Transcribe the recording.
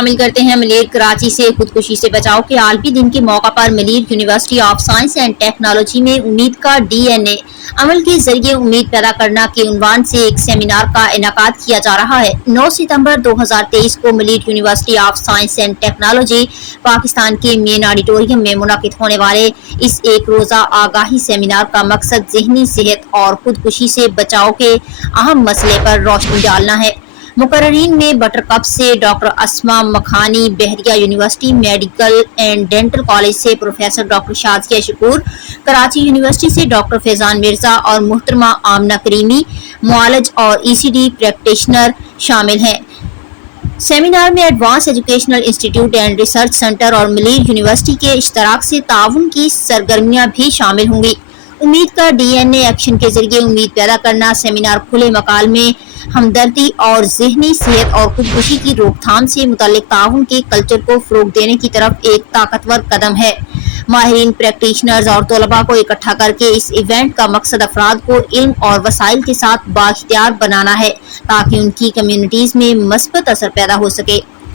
شامل کرتے ہیں۔ ملیر کراچی سے خودکشی سے بچاؤ کے عالمی دن کے موقع پر Malir university of science and technology میں امید کا ڈی این اے عمل کے ذریعے امید پیدا کرنا کے عنوان سے ایک سیمینار کا انعقاد کیا جا رہا ہے۔ 9 ستمبر 2023 کو Malir university of science and technology Pakistan کے مین آڈیٹوریم میں منعقد ہونے والے اس ایک روزہ آگاہی سیمینار کا مقصد ذہنی صحت اور خودکشی سے بچاؤ کے اہم مسئلے پر روشنی ڈالنا ہے۔ مقررین میں بٹر کپ سے ڈاکٹر اسما مکھانی، بحریہ university medical and dental college سے پروفیسر ڈاکٹر شازیہ شکور، کراچی یونیورسٹی سے ڈاکٹر فیضان مرزا اور محترمہ آمنہ کریمی، معالج اور ای سی ڈی پریکٹیشنر شامل ہیں۔ سیمینار میں advance educational institute and research centre اور ملیر یونیورسٹی کے اشتراک سے تعاون کی سرگرمیاں بھی شامل ہوں گی۔ امید کا ڈی این اے ایکشن کے ذریعے امید پیدا کرنا سیمینار کھلے مقال میں ہمدردی اور ذہنی صحت اور خودکشی کی روک تھام سے متعلق تعاون کے کلچر کو فروغ دینے کی طرف ایک طاقتور قدم ہے۔ ماہرین، پریکٹیشنرز اور طلباء کو اکٹھا کر کے اس ایونٹ کا مقصد افراد کو علم اور وسائل کے ساتھ بااختیار بنانا ہے تاکہ ان کی کمیونٹیز میں مثبت اثر پیدا ہو سکے۔